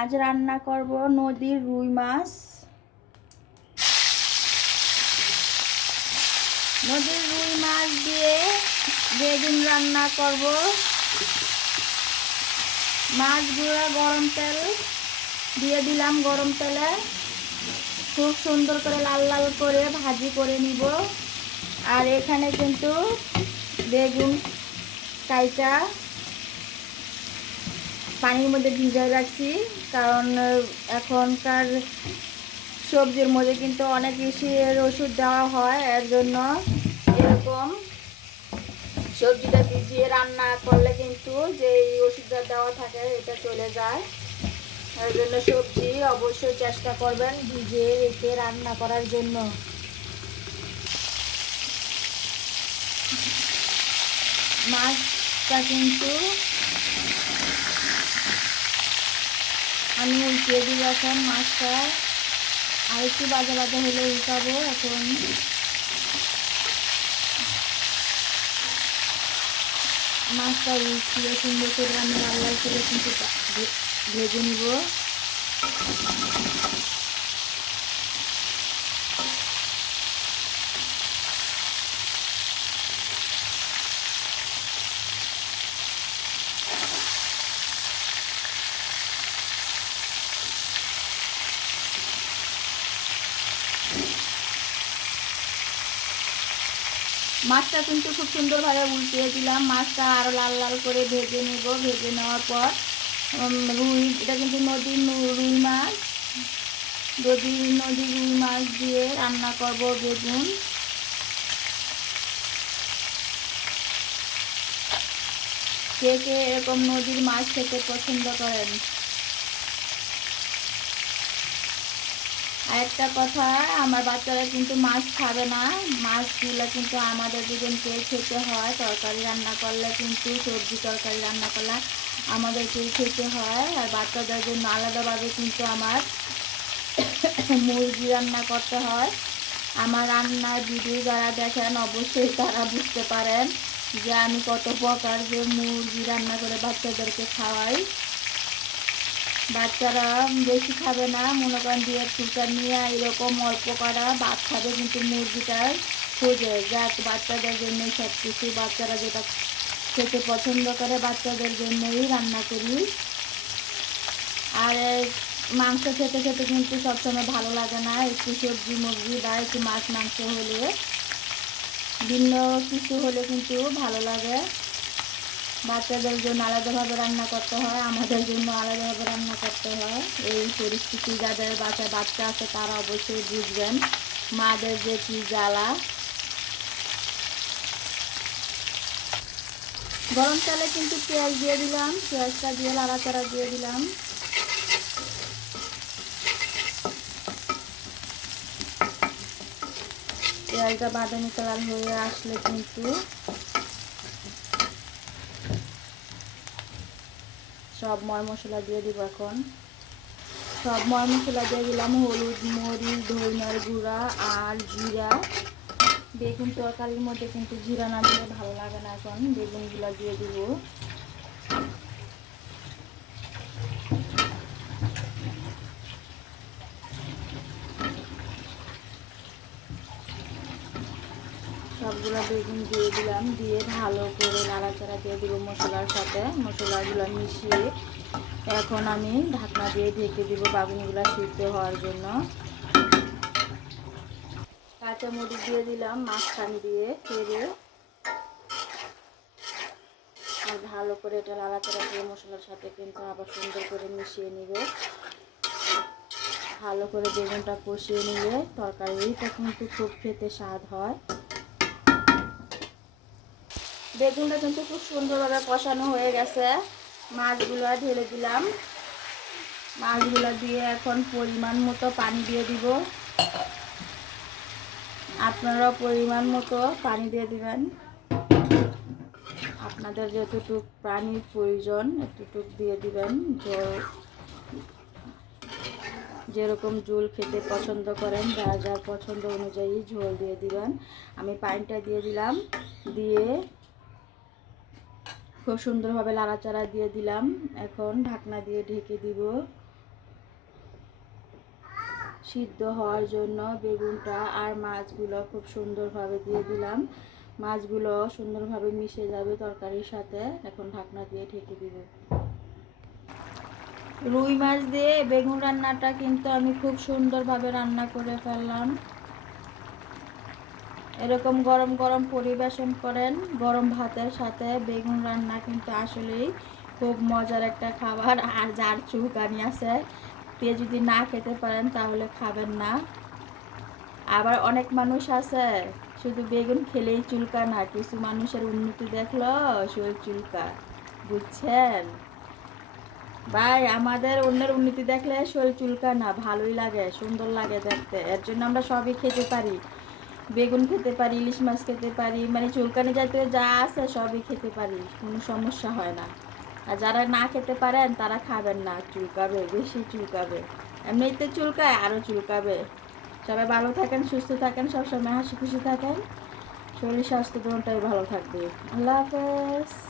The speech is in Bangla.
আজ রান্না করব নদীর রুই মাছ। নদীর রুই মাছ দিয়ে বেগুন রান্না করব, মাছগুলো গরম তেল দিয়ে দিলাম গরম তেলে। খুব সুন্দর করে লাল লাল করে ভাজি করে নিব। আর এখানে কিন্তু বেগুন কাইটা পানির মধ্যে ভিজায় রাখছি, কারণ এখনকার সবজির মধ্যে কিন্তু অনেক বেশির ওষুধ দেওয়া হয়, এর জন্য এরকম সবজিটা ভিজিয়ে রান্না করলে কিন্তু যে ওষুধটা দেওয়া থাকে এটা চলে যায়। এর জন্য সবজি অবশ্যই চেষ্টা করবেন ভিজিয়ে রেখে রান্না করার জন্য। মাছটা কিন্তু উল্টিয়ে দিই এখন মাছটা। আর একটু বাজা বাজা হলে উল্টাবো এখন। মাছটা উল্টিয়ে সুন্দর করে আমি লাল লাল কিন্তু ভেজে নিব। মাছটা কিন্তু খুব সুন্দরভাবে উল্টিয়ে দিলাম মাছটা আরও লাল লাল করে ভেজে নেব। ভেজে নেওয়ার পর রুই, এটা কিন্তু নদীর রুই মাছ। নদীর নদীর রুই মাছ দিয়ে রান্না করব বেগুন। কে কে এরকম নদীর মাছ খেতে পছন্দ করেন? আরেকটা কথা, আমার বাচ্চারা কিন্তু মাছ খাবে না। মাছগুলো কিন্তু আমাদের দুজনকে খেতে হয়। তরকারি রান্না করলে কিন্তু, সবজি তরকারি রান্না করলে আমাদেরকে খেতে হয়। আর বাচ্চাদের জন্য আলাদাভাবে কিন্তু আমার মুরগি রান্না করতে হয়। আমার রান্নার ভিডিও যারা দেখেন, অবশ্যই তারা বুঝতে পারেন যে আমি কত প্রকার যে মুরগি রান্না করে বাচ্চাদেরকে খাওয়াই। বাচ্চারা বেশি খাবে না। মনে করেন দিয়ে টুকা নিয়ে এরকম অল্প করা ভাত খাবে কিন্তু মুরগিটা খোঁজে যাক বাচ্চাদের জন্য সব কিছু বাচ্চারা যেটা খেতে পছন্দ করে বাচ্চাদের জন্যই রান্না করি। আর মাংস খেতে খেতে কিন্তু সবসময় ভালো লাগে না। একটু সবজি মুরগি বা একটু মাছ মাংস হলে। ভিন্ন কিছু হলে কিন্তু ভালো লাগে। বাচ্চাদের জন্য আলাদাভাবে রান্না করতে হয়, আমাদের জন্য আলাদাভাবে রান্না করতে হয়। এই পরিস্থিতি যাদের বাচ্চা বাচ্চা আছে, তারা অবশ্যই বুঝবেন। মাদের যে কি জ্বালা। গরম তেলে কিন্তু পেঁয়াজ দিয়ে দিলাম, পেঁয়াজটা দিয়ে লাড়াচাড়া দিয়ে দিলাম। পেঁয়াজটা বাদামি কালার হয়ে আসলে কিন্তু সব ময় মশলা দিয়ে দিব এখন। সব ময় মশলা দিয়ে দিলাম হলুদ, মরিচ ধনিয়ার গুঁড়া আর জিরা। বেগুন তরকারির মধ্যে কিন্তু জিরা না দিলে ভালো লাগে না এখন। বেগুনগুলো দিয়ে দিব। সবগুলো বেগুন দিয়ে দিলাম, দিয়ে ভালো করে নাড়াচাড়া দিয়ে দিব মশলার সাথে। মশলাগুলো মিশিয়ে এখন আমি ঢাকনা দিয়ে ঢেকে দিব বাগুনগুলো সিদ্ধ হওয়ার জন্য। কাঁচা মরিচ দিয়ে দিলাম মাঝখান দিয়ে তেরে আর ভালো করে এটা নাড়াচাড়া দিয়ে মশলার সাথে কিন্তু আবার সুন্দর করে মিশিয়ে নিব। ভালো করে বেগুনটা কষিয়ে নিলে তরকারিটা কিন্তু খুব খেতে স্বাদ হয়। বেগুনটা কিন্তু খুব সুন্দরভাবে কষানো হয়ে গেছে। মাছগুলো ঢেলে দিলাম। মাছগুলো দিয়ে এখন পরিমাণ মতো পানি দিয়ে দিব। আপনারা পরিমাণ মতো পানি দিয়ে দিবেন। আপনাদের যতটুক পানির প্রয়োজন, এতটুক দিয়ে দিবেন। জল, যেরকম ঝোল খেতে পছন্দ করেন যার যার পছন্দ অনুযায়ী ঝোল দিয়ে দিবেন। আমি পানিটা দিয়ে দিলাম। দিয়ে খুব সুন্দরভাবে লাড়াচাড়া দিয়ে দিলাম। এখন ঢাকনা দিয়ে ঢেকে দিব। সিদ্ধ হওয়ার জন্য বেগুনটা আর মাছগুলো খুব সুন্দরভাবে দিয়ে দিলাম। মাছগুলো সুন্দরভাবে মিশে যাবে তরকারির সাথে। এখন ঢাকনা দিয়ে ঢেকে দিব। রুই মাছ দিয়ে বেগুন রান্নাটা কিন্তু আমি খুব সুন্দরভাবে রান্না করে ফেললাম। এরকম গরম গরম পরিবেশন করেন। গরম ভাতের সাথে বেগুন রান্না কিন্তু আসলেই খুব মজার একটা খাবার। আর যার চুলকানি আছে, তে যদি না খেতে পারেন তাহলে খাবেন না। আবার অনেক মানুষ আছে, শুধু বেগুন খেলেই চুলকা না। কিছু মানুষের উন্নতি দেখল, শরীর চুলকা বুঝছেন? ভাই, আমাদের অন্যের উন্নতি দেখলে শরীর চুলকা না। ভালোই লাগে, সুন্দর লাগে দেখতে। এর জন্য আমরা সবই খেতে পারি। বেগুন খেতে পারি, ইলিশ মাছ খেতে পারি মানে চুলকানি জাতীয় যা আছে সবই খেতে পারি, কোনো সমস্যা হয় না। আর যারা না খেতে পারেন, তারা খাবেন না, চুলকাবে, বেশি চুলকাবে। এমনিতে চুলকায় আরও চুলকাবে। সবাই ভালো থাকেন, সুস্থ থাকেন, সবসময় হাসি খুশি থাকেন। শরীর স্বাস্থ্য দুটাই ভালো থাকবে। আল্লাহ হাফেজ।